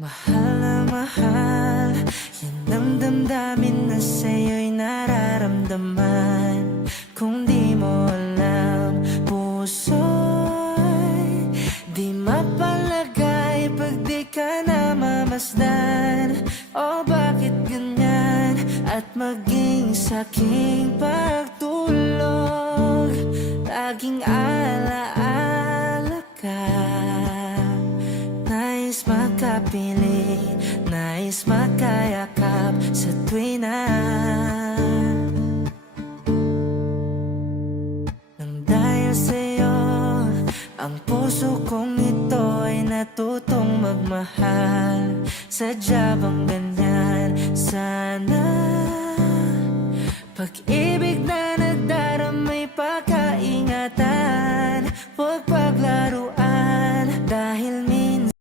Mahal na mahal, yan ang damdamin na sa'yo'y nararamdaman. Kung di mo alam, puso'y di mapalagay pag di ka na mamasdan. O bakit ganyan? At maging sa'king pagtulog, laging alaala ka. Nais magkapiling, nais magkayakap sa tuwin na nang dahil sa'yo, ang puso kong ito ay natutong magmahal. Sadya bang ganyan? Sana pag-ibig na nagdaramay pagkaingatan. Huwag